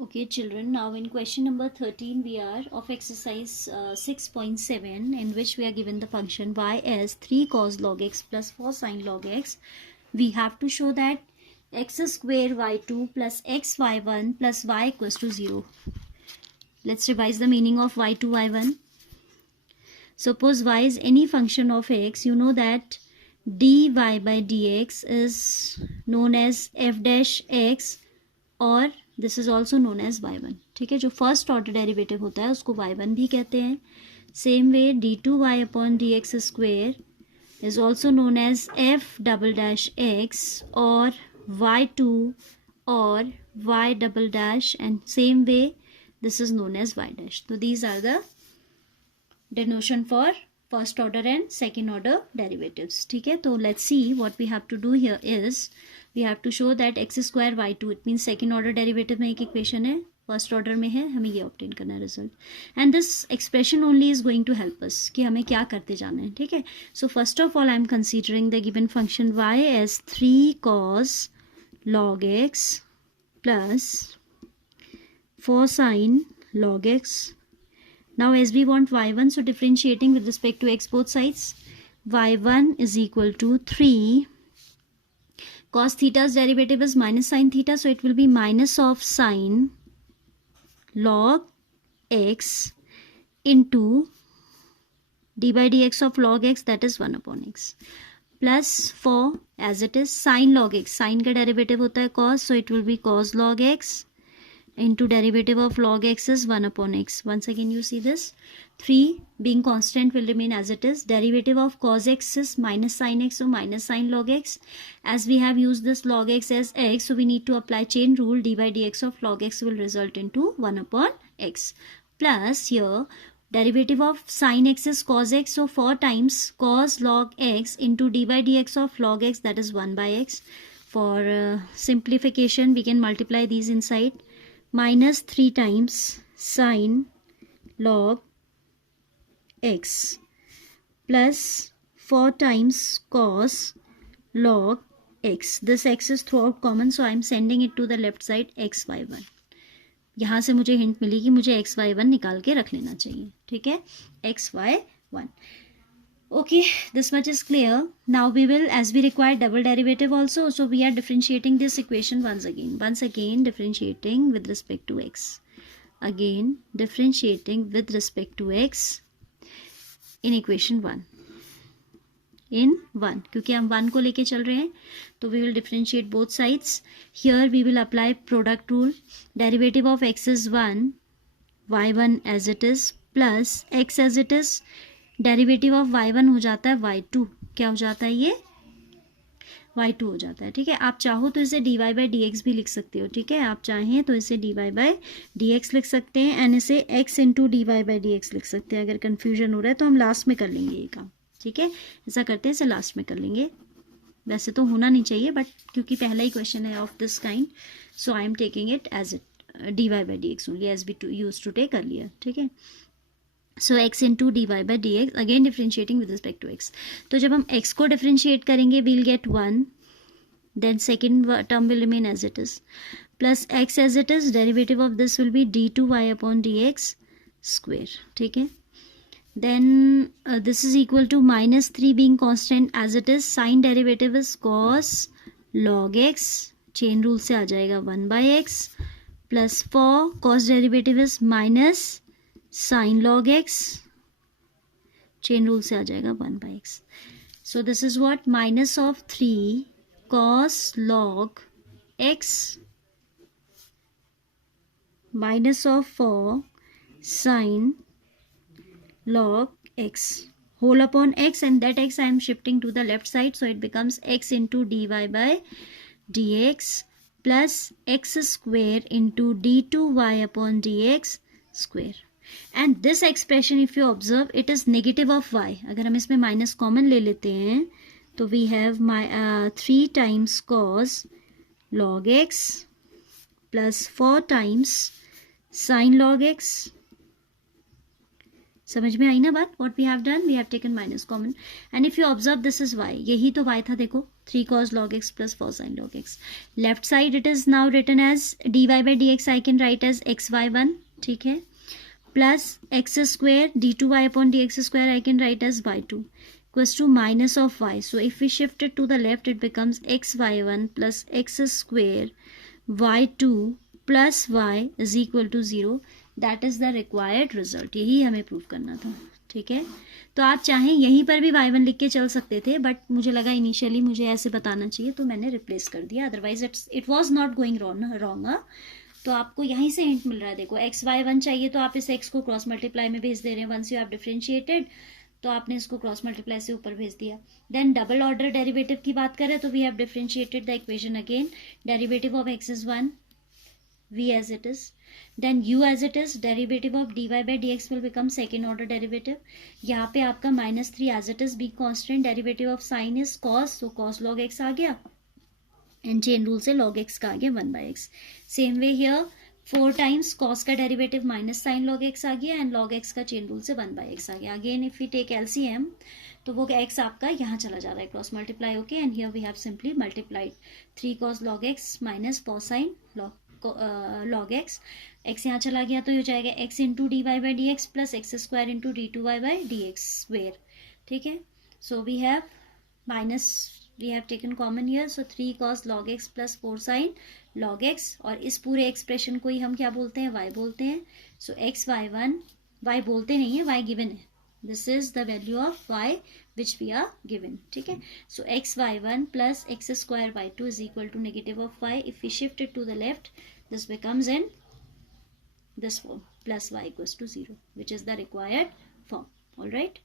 Okay, children, now in question number 13, we are of exercise 6.7, in which we are given the function y as 3 cos log x plus 4 sin log x. We have to show that x square y2 plus x y1 plus y equals to 0. Let's revise the meaning of y2, y1. Suppose y is any function of x, you know that dy by dx is known as f dash x और this is also known as y1. ठीक है, जो first order derivative होता है उसको y1 भी कहते हैं. Same way d2y upon D x square is also known as f double dash x और y2 और y double dash and same way this is known as y dash. तो these are the denotation for first order and second order derivatives. ठीक है, तो let's see what we have to do here is we have to show that x square y2, it means second order derivative में एक इक्वेशन है, first order में है, हमें ये ऑब्टेन करना है result. And this expression only is going to help us कि हमें क्या करते जाना है. ठीक है, so first of all I am considering the given function y as 3 cos log x plus 4 sin log x. Now as we want y1, so differentiating with respect to x both sides, y1 is equal to 3 cos theta's derivative is minus sin theta, so it will be minus of sin log x into d by dx of log x, that is 1 upon x, plus 4 as it is sin log x, sin का derivative होता है cos, so it will be cos log x into derivative of log x is 1 upon x. Once again you see this 3 being constant will remain as it is. Derivative of cos x is minus sin x, so minus sin log x. As we have used this log x as x, so we need to apply chain rule. D by dx of log x will result into 1 upon x. Plus here derivative of sin x is cos x, so 4 times cos log x into d by dx of log x, that is 1 by x. For simplification we can multiply these inside. Minus 3 times sin log x plus 4 times cos log x. This x is throughout common, so I am sending it to the left side x y1. यहाँ से मुझे हिंट मिली कि मुझे x y1 निकाल के रख लेना चाहिए. ठीक है, x y1. Okay, this much is clear. Now we will, as we require double derivative also, so we are differentiating this equation once again differentiating with respect to x, again differentiating with respect to x in equation 1 क्योंकि हम 1 को लेके चल रहे हैं, तो we will differentiate both sides. Here we will apply product rule. Derivative of x is 1, y1 as it is plus x as it is. Derivative of y1 हो जाता है y2. क्या हो जाता है ये? y2 हो जाता है. ठीक है, आप चाहो तो इसे dy by dx भी लिख सकते हो. ठीक है, आप चाहें तो इसे dy by dx लिख सकते हैं एंड इसे x into dy by dx लिख सकते हैं. अगर कन्फ्यूजन हो रहा है तो हम लास्ट में कर लेंगे ये काम. ठीक है, ऐसा करते हैं, इसे लास्ट में कर लेंगे. वैसे तो होना नहीं चाहिए, बट क्योंकि पहला ही क्वेश्चन है of this kind, so I am taking it as it dy by dx only as we used to take earlier. ठीक है, so x into dy by dx, again differentiating with respect to x. तो जब हम x को differentiate करेंगे we'll get 1, then second term will remain as it is, plus x as it is. Derivative of this will be d2y upon dx square. ठीक है, then this is equal to minus 3 being constant as it is. Sine derivative is cos log x, chain rule से आ जाएगा 1 by x, plus 4 cos derivative is minus sin log x, chain rule से आ जाएगा 1 by x. So this is what minus of 3 cos log x minus of 4 sin log x whole upon x, and that x I am shifting to the left side, so it becomes x into dy by dx plus x square into d2y upon dx square. And this expression if you observe it is negative of y. अगर हम इसमें minus common ले लेते हैं तो we have 3 times cos log x plus 4 times sin log x. समझ में आई ना बात? What we have done, we have taken minus common, and if you observe this is y. यही तो y था, देखो 3 cos log x plus 4 sin log x. Left side it is now written as dy by dx I can write as xy1, ठीक है, plus x square d2y upon dx square I can write as y2 equals to minus of y. So if we shift it to the left it becomes xy1 plus x square y2 plus y is equal to 0. That is the required result. यही हमें प्रूव करना था, ठीक है. तो आप चाहें यहीं पर भी y1 लिख के चल सकते थे, बट मुझे लगा इनिशियली मुझे ऐसे बताना चाहिए तो मैंने रिप्लेस कर दिया, otherwise it was not going wrong. तो आपको यहीं से हिंट मिल रहा है. देखो xy1 चाहिए तो आप इस x को क्रॉस मल्टीप्लाई में भेज दे रहे हैं. वंस यू हैव डिफरेंशिएटेड तो आपने इसको क्रॉस मल्टीप्लाई से ऊपर भेज दिया. देन डबल ऑर्डर डेरिवेटिव की बात करें तो we have differentiated the equation again. Derivative of x is 1, v as it is, then u as it is, derivative of dy by dx will become second order derivative. यहाँ पे आपका -3 as it is being constant, derivative of sin is cos, so cos log x आ गया, and chain rule से log x का आ गया 1 by x. Same way here 4 times cos का derivative minus sine log x आ गया, and log x का chain rule से 1 by x आ गया. Again if we take LCM तो वो x आपका यहाँ चला जा रहा है क्रॉस मल्टीप्लाई होके, and here we have simply multiplied 3 cos log x minus 4 sin log x. x यहाँ चला गया तो ये हो जाएगा x into d y by d x plus x square into d two y by d x square, ठीक है. So we have minus, we have taken common here, so 3 cos log x plus 4 sin log x, और इस पूरे एक्सप्रेशन को ही हम क्या बोलते हैं, y बोलते हैं. सो x y1, y बोलते नहीं है, y गिवन है. This is the value of y which we are given, ठीक है. So xy1 plus x square y2 is equal to negative of y. If we shift it to the left, this becomes in this form, plus y equals to 0, which is the required form. All right.